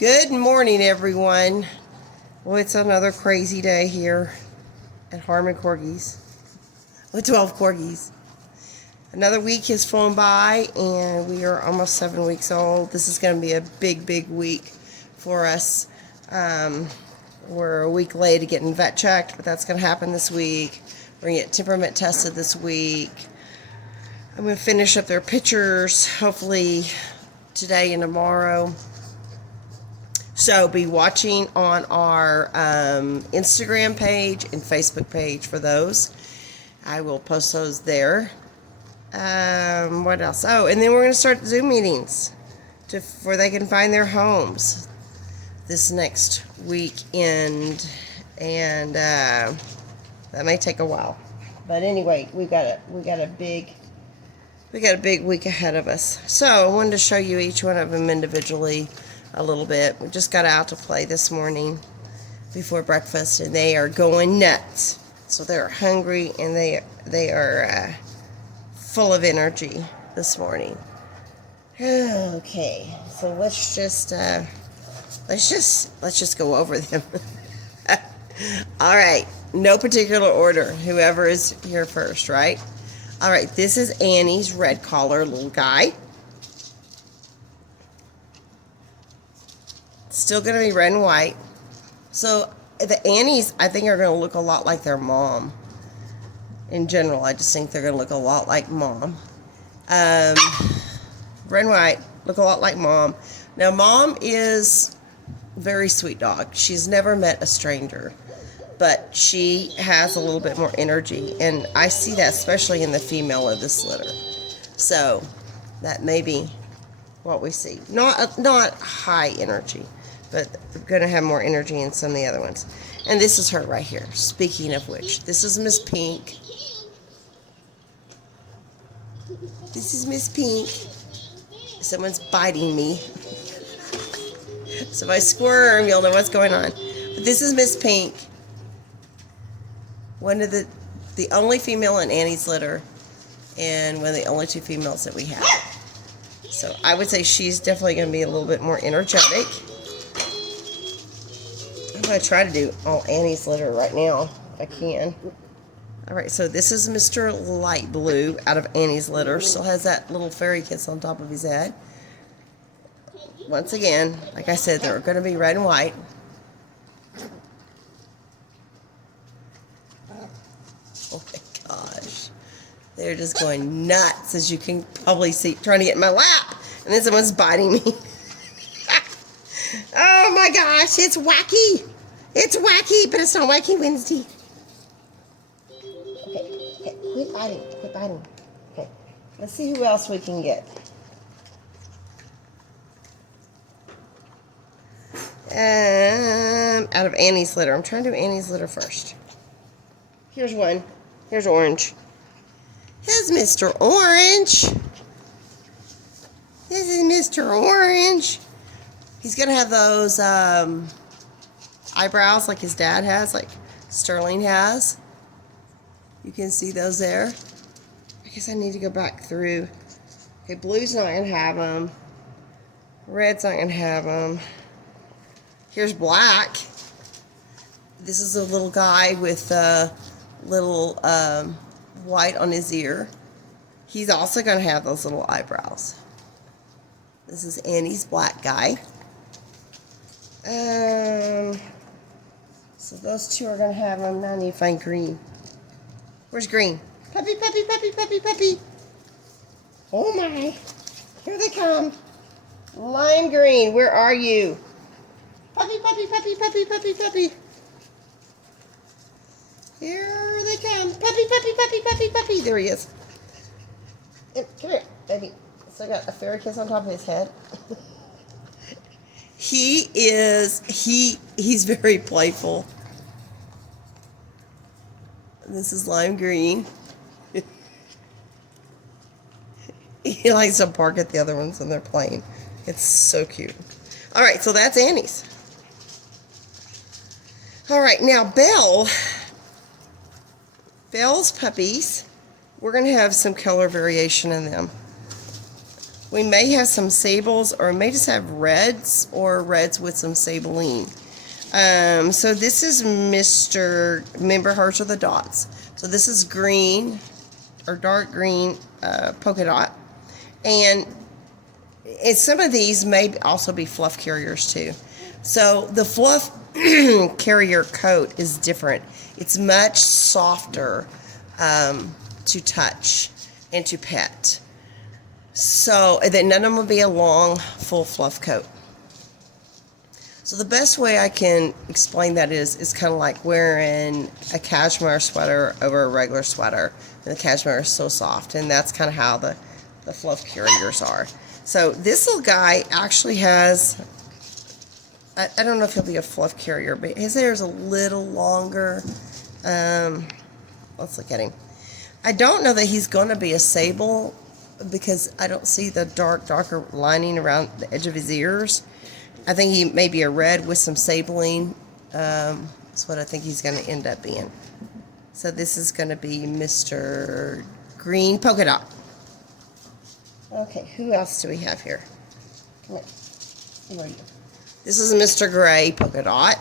Good morning, everyone. Well, it's another crazy day here at Harman Corgis with 12 corgis. Another week has flown by, and we are almost 7 weeks old. This is going to be a big week for us. We're a week late to getting vet checked, but that's going to happen this week. We're going to get temperament tested this week. I'm going to finish up their pictures, hopefully today and tomorrow. So be watching on our Instagram page and Facebook page for those. I will post those there. What else? Oh, and then we're going to start Zoom meetings where they can find their homes this next weekend, and that may take a while. But anyway, we got a big week ahead of us. So I wanted to show you each one of them individually a little bit. We just got out to play this morning before breakfast, and they are going nuts. So they're hungry, and they are full of energy this morning. Okay, so let's just go over them. All right, no particular order. Whoever is here first, right? All right, this is Annie's red collar little guy. Still going to be red and white. So the Annies, I think, are going to look a lot like their mom. In general, I just think they're going to look a lot like mom. Red and white, look a lot like mom. Now, mom is a very sweet dog. She's never met a stranger, but she has a little bit more energy, and I see that especially in the female of this litter. So that may be what we see. Not high energy, but going to have more energy in some of the other ones. And this is her right here. Speaking of which, this is Miss Pink. This is Miss Pink. Someone's biting me. So if I squirm, you'll know what's going on. But this is Miss Pink. One of the only female in Annie's litter, and one of the only two females that we have. So I would say she's definitely going to be a little bit more energetic. I'm going to try to do all Annie's litter right now, if I can. All right, so this is Mr. Light Blue out of Annie's litter. Still has that little fairy kiss on top of his head. Once again, like I said, they're going to be red and white. Oh my gosh. They're just going nuts, as you can probably see, trying to get in my lap. And then someone's biting me. Oh my gosh, it's wacky. It's wacky, but it's not Wacky Wednesday. Okay, quit biting. Okay, let's see who else we can get. Out of Annie's litter. I'm trying to do Annie's litter first. Here's one. Here's Orange. Here's Mr. Orange. This is Mr. Orange. He's going to have those eyebrows like his dad has, like Sterling has. You can see those there. I guess I need to go back through. Okay, Blue's not going to have them. Red's not going to have them. Here's Black. This is a little guy with a little white on his ear. He's also going to have those little eyebrows. This is Annie's black guy. So those two are going to have them. Now I need to find Green. Where's Green? Puppy. Oh my. Here they come. Lime Green, where are you? Puppy. Here they come. Puppy. There he is. Come here, baby. So I got a fairy kiss on top of his head. He's very playful. This is Lime Green. He likes to bark at the other ones when they're playing. It's so cute. All right, so that's Annie's. All right, now Belle's puppies, we're going to have some color variation in them. We may have some sables, or we may just have reds, or reds with some sabling. So this is Mr. Remember, hers are the dots. So this is green, or dark green polka dot. And some of these may also be fluff carriers too. So the fluff carrier coat is different. It's much softer to touch and to pet. So that none of them will be a long, full fluff coat. So the best way I can explain that is kind of like wearing a cashmere sweater over a regular sweater. And the cashmere is so soft, and that's kind of how the fluff carriers are. So this little guy actually has, I don't know if he'll be a fluff carrier, but his hair is a little longer. Let's look at him. I don't know that he's going to be a sable, because I don't see the darker lining around the edge of his ears. I think he may be a red with some sabling. That's what I think he's going to end up being. So this is going to be Mr. Green Polka Dot. Okay, who else do we have here? Come here. Where are you? This is Mr. Gray Polka Dot.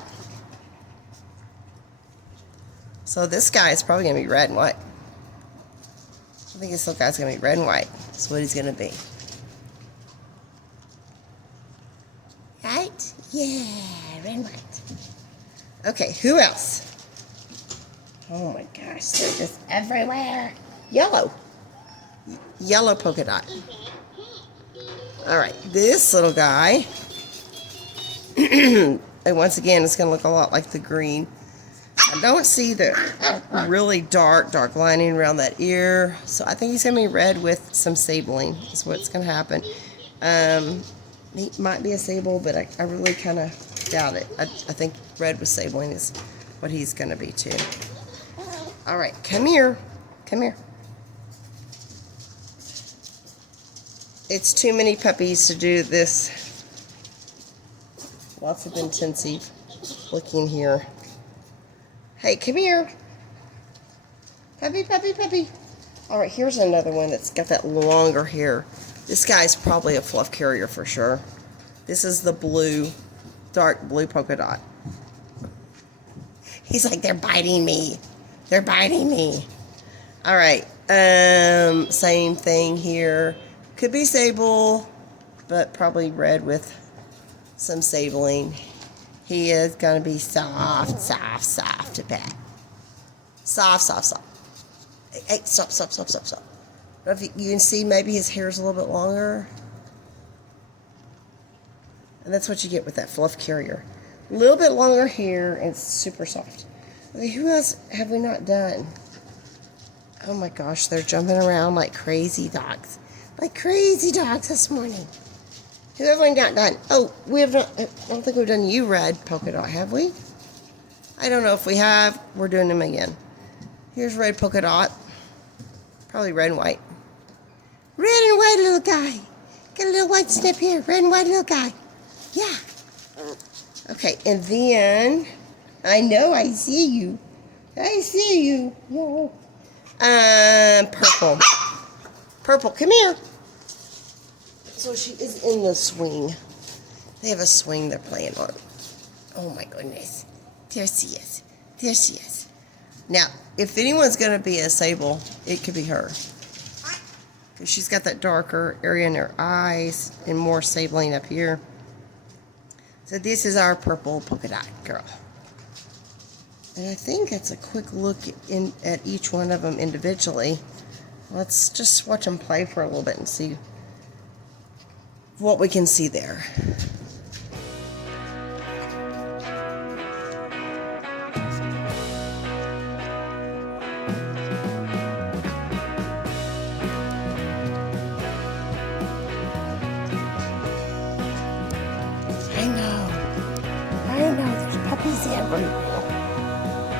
So this guy is probably going to be red and white. I think this little guy's going to be red and white. That's what he's going to be. Right? Yeah, red and white. Okay, who else? Oh my gosh, they're just everywhere. Yellow. Yellow polka dot. Alright, this little guy. And once again, it's going to look a lot like the green. I don't see the really dark lining around that ear. So I think he's going to be red with some sabling. That's what's going to happen. He might be a sable, but I really kind of doubt it. I think red with sabling is what he's going to be too. All right, come here. Come here. It's too many puppies to do this. Lots of intensive looking here. Hey, come here. Puppy, puppy, puppy. All right, here's another one that's got that longer hair. This guy's probably a fluff carrier for sure. This is the blue, dark blue polka dot. He's like, they're biting me. They're biting me. All right, same thing here. Could be sable, but probably red with some sabling. He is going to be soft, soft, soft to pet. Soft, soft, soft. Hey, stop, stop, stop, stop, stop. If you can see, maybe his hair is a little bit longer. And that's what you get with that fluff carrier. A little bit longer hair and super soft. Okay, who else have we not done? Oh my gosh, they're jumping around like crazy dogs. Like crazy dogs this morning. Who have we not done? Oh, we have not. I don't think we've done you, red polka dot, have we? I don't know if we have. We're doing them again. Here's red polka dot. Probably red and white. Red and white little guy. Got a little white snip here. Red and white little guy. Yeah. Okay, and then I know I see you. I see you. Yeah. Purple. Purple, come here. So she is in the swing. They have a swing they're playing on. Oh my goodness. There she is. There she is. Now, if anyone's going to be a sable, it could be her. Because she's got that darker area in her eyes and more sabling up here. So this is our purple polka dot girl. And I think that's a quick look at each one of them individually. Let's just watch them play for a little bit and see what we can see there. I know, there's puppies everywhere.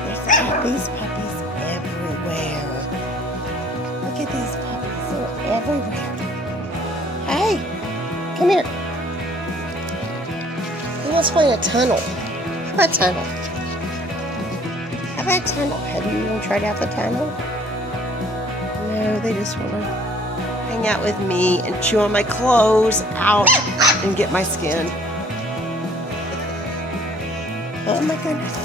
There's puppies everywhere. Look at these puppies, they're everywhere. Hey! Come here. Who wants to play a tunnel? How about tunnel? How about tunnel? Have you even tried out the tunnel? No, they just want to hang out with me and chew on my clothes out and get my skin. Oh my goodness.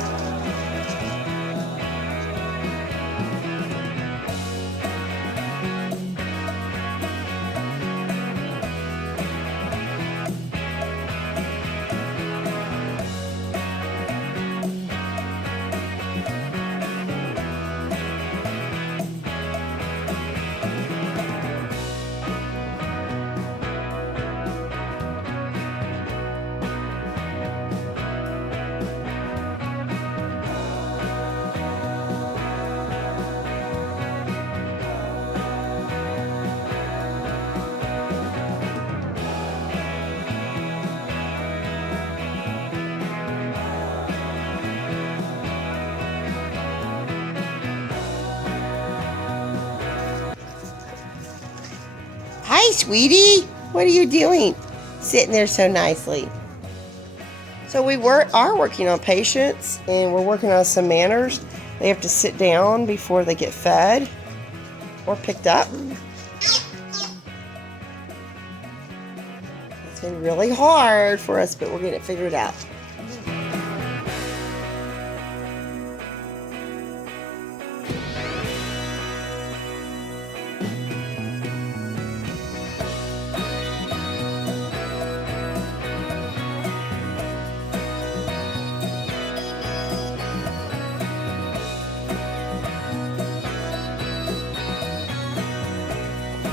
Hi, sweetie. What are you doing? Sitting there so nicely. So we are working on patience, and we're working on some manners. They have to sit down before they get fed or picked up. It's been really hard for us, but we're getting it figured out.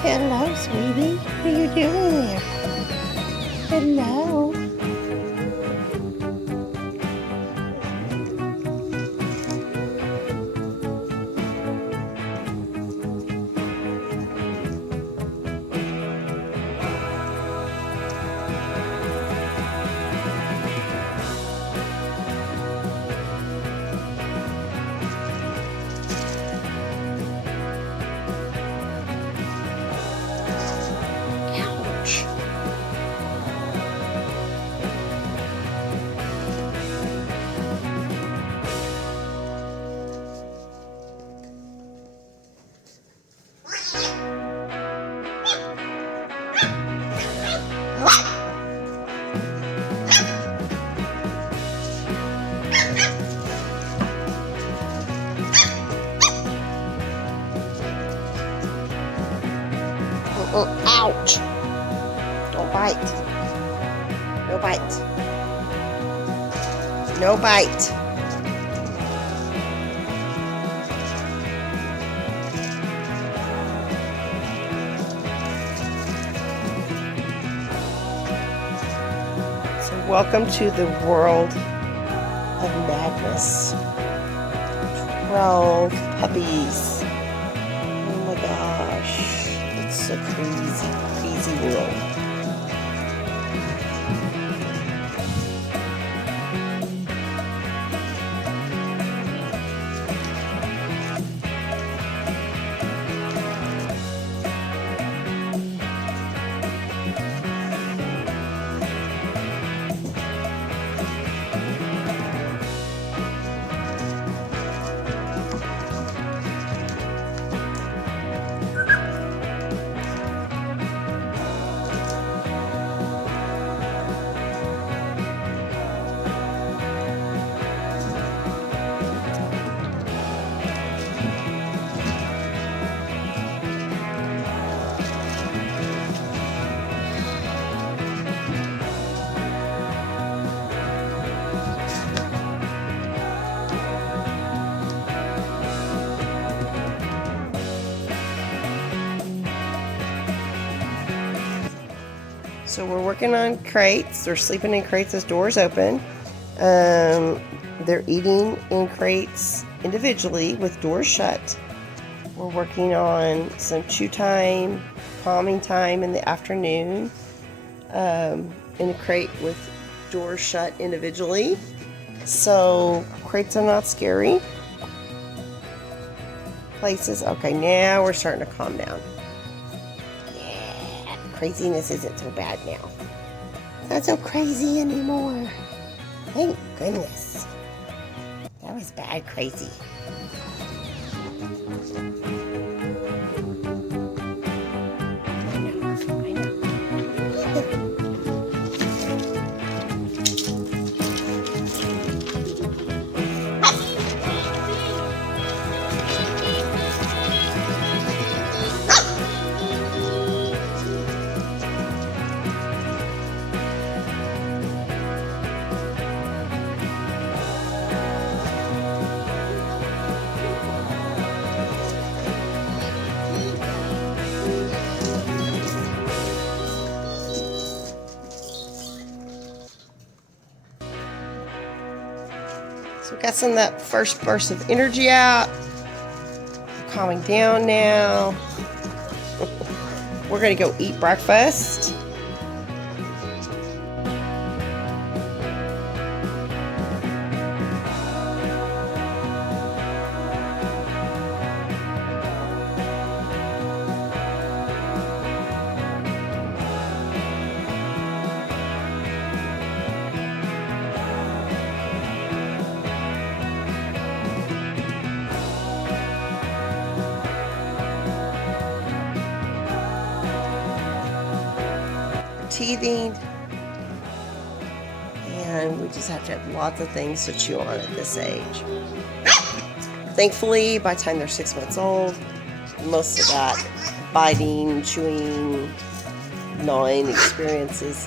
Hello, sweetie. What are you doing there? Hello. Ouch! Don't bite. No bite. No bite. So welcome to the world of madness. 12 puppies. Oh my gosh. It's a crazy, crazy world. So we're working on crates. They're sleeping in crates as doors open. They're eating in crates individually with doors shut. We're working on some chew time, calming time in the afternoon in a crate with doors shut individually. So crates are not scary. Places, okay, now we're starting to calm down. Craziness isn't so bad now. It's not so crazy anymore. Thank goodness. That was bad crazy. So we got some of that first burst of energy out. Calming down now. We're gonna go eat breakfast. Teething, and we just have to have lots of things to chew on at this age. Thankfully, by the time they're 6 months old, most of that biting, chewing, gnawing experiences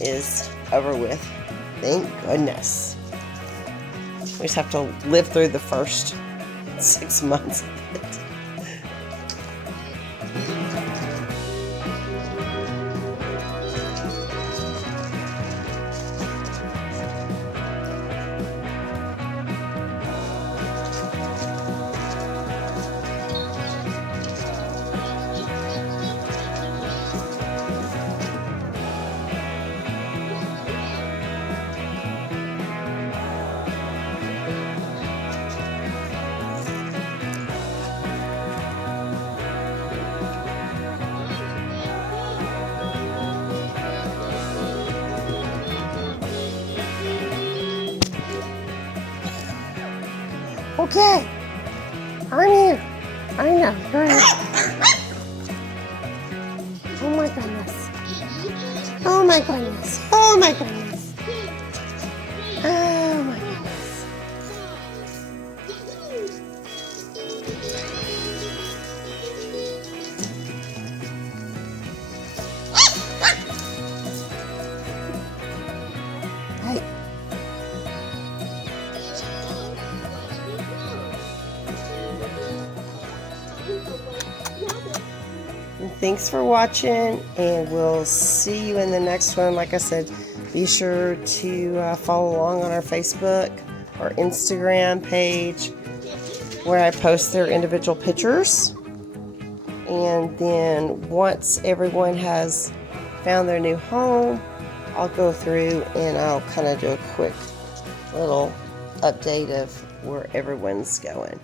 is over with. Thank goodness. We just have to live through the first 6 months of it. Okay, I'm here. I know. Go ahead. Oh my goodness. Oh my goodness. Oh my goodness. Oh my goodness. Hey. Thanks for watching, and we'll see you in the next one. Like I said, be sure to follow along on our Facebook or Instagram page where I post their individual pictures. And then once everyone has found their new home, I'll go through and I'll kind of do a quick little update of where everyone's going.